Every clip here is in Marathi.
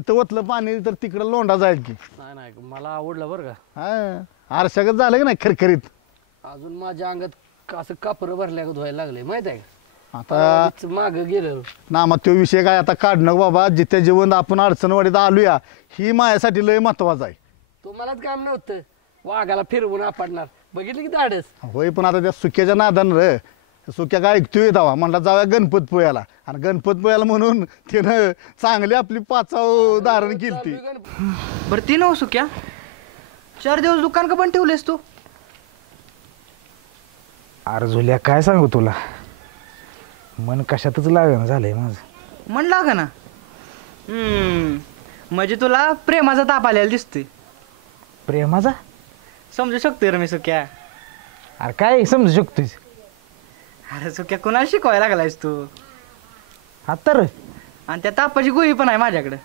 इथं ओतलं पाणी तर तिकडं लोंढा जाईल की. नाही नाही मला आवडलं बरं का. हा आरशागत झालं की नाही खरखरीत. अजून माझ्या अंगात असं कापरं भरल्यागत व्हायला लागले माहित आहे का. आता माग गेलं ना मग तो विषय काय आता काढणं बाबा. जिथे जीवन आपण अडचणवाडीत आलूया ही माझ्यासाठी लय महत्वाचं आहे. तुम्हालाच काम नव्हतं वाघाला फिरवून आपडणार बघितलं की धाडस. होय पण आता त्या सुक्याच्या नादान रे सुक्या काय ऐकतोय दावा म्हणला जाऊया गणपतपुळ्याला. आणि गणपतपुळ्याला म्हणून त्यानं चांगली आपली पाचाव धारण केली. बरं ती नव सुक्या 4 दिवस दुकान का पण ठेवलेस तू. अरे झुल्या काय सांगू तुला मन कशातच लागण झालंय माझं. मन लाग ना. म्हणजे तुला प्रेमाचा ताप आलेला दिसतोय. प्रेमाचा समजू शकतोय रे मी सुक्या. अरे काय समजू शकतोय. अरे सुक्या कुणाला शिकवायला लागलायस तू. हा तर आणि त्या तापाची गोळी पण आहे माझ्याकडे.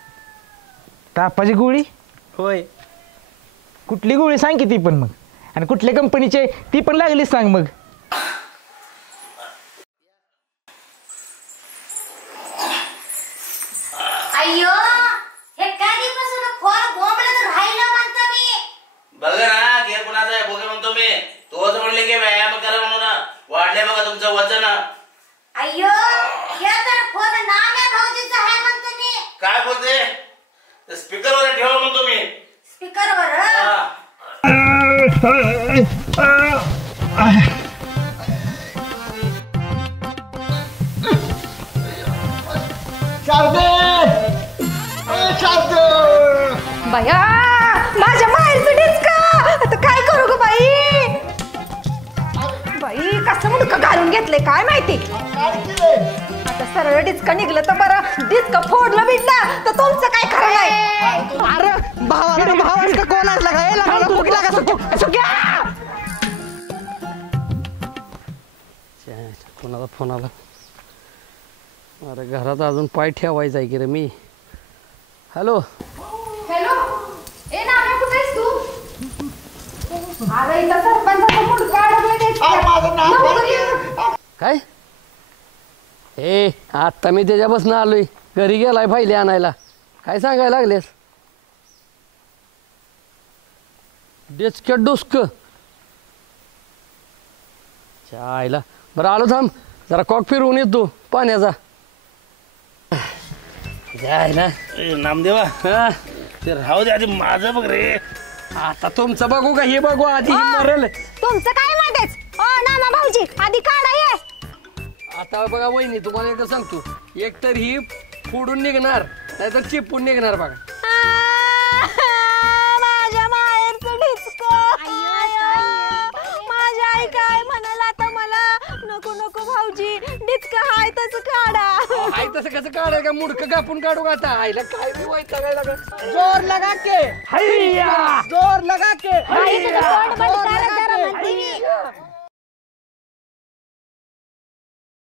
तापाची गोळी. होय. कुठली गोळी सांग की ती पण मग. आणि कुठल्या कंपनीची ती पण लागलीच सांग मग. अय्यो हे कधीपासून खोर बोंबलत राहिलं म्हणतो मी. बघा ना घे कुणाचा आहे बघा म्हणतो मी. तोच म्हणले की व्यायाम करा म्हणून वाढले बघा तुमचं वजन. अय्यो हे तर फोन नाम्या भाऊजीचा आहे म्हणतो मी. काय बोलते स्पीकरवर ठेवा म्हणतो मी. स्पीकरवर बाया माझ्या माहेरचं डिचका. आता काय करू ग बाई. बाई कसं मुडकं घालून घेतलंय काय माहिती. आता सरळ डिचका निघलं तर बरं. डिचका फोडलं बिडलं तर तुमचं काय खरं नाही. अरे भावाला का कोण असला का सुक्या. कोणाला फोन आला. अरे घरात अजून पाय ठेवायचा आहे की रे मी. हॅलो हॅलो ए नाम्या कुठे आहेस तू. अरे इथं सरपंचाचा मुडका अडकलाय. काय ए आत्ता मी त्याच्यापासून आलोय. घरी गेलाय फायले आणायला. काय सांगायला लागलेस. डेचक्या डोसक चायला. बरं आलो थांब जरा कॉक फिरवून येतो पाण्याचा. जाय ना नामदेवा हा ते राहू दे आधी माझं बघ रे. आता तुमचं बघू का हे बघू आधी मरेल. तुमचं काय म्हणतेस ओ नामा भाऊजी आधी काढा ये. आता बघा वहिनी तुम्हाला एकदा सांगतो. एक तर ही फोडून निघणार नाहीतर चिपून निघणार बघा. माझ्या माहेरचं डिचकं. माझी आई काय म्हणाल आता मला. नको नको भाऊजी डिचकं हाय तसं काढा. आई तसं कसं काढाय का मुडकं कापून काढू का आता. आईला काय मी वाईट लागायला लागलं. जोर लगा के. जोर लगा के. तोंड बंद करा जरा म्हणते मी.